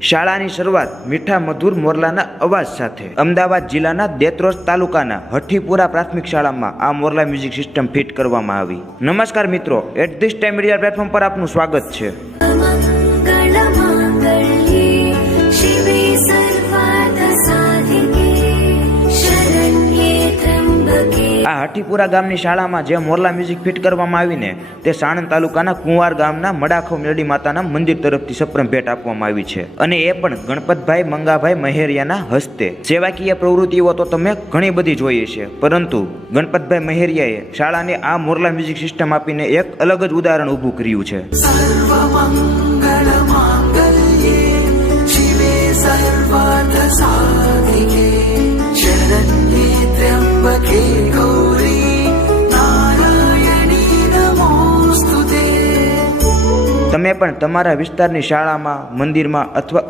શાળાની શરૂઆત મીઠા મધુર મોરલાના અવાજ સાથે અમદાવાદ જિલ્લાના દેત્રોજ તાલુકાના હઠીપુરા પ્રાથમિક શાળામાં આ મોરલા મ્યુઝિક સિસ્ટમ ફિટ કરવામાં આવી. નમસ્કાર મિત્રો, at this time media platform પર આપનું સ્વાગત છે. આ હઠીપુરા ગામની શાળામાં જે મોરલા મ્યુઝિક ફિટ કરવામાં આવીને તે સાણંદ તાલુકાના કુંવાર ગામના મડાખવ મેરડી માતાના મંદિર તરફથી સપ્રમ ભેટ આપવામાં આવી છે, અને એ પણ ગણપતભાઈ મંગાભાઈ મહેરિયાના હસ્તે. સેવાકીય પ્રવૃત્તિઓ તો તમે ઘણી બધી જોઈએ છે, પરંતુ ગણપતભાઈ મહેરિયાએ શાળાને આ મોરલા મ્યુઝિક સિસ્ટમ આપીને એક અલગ જ ઉદાહરણ ઊભું કર્યું છે. તમે પણ તમારા વિસ્તારની શાળામાં, મંદિરમાં અથવા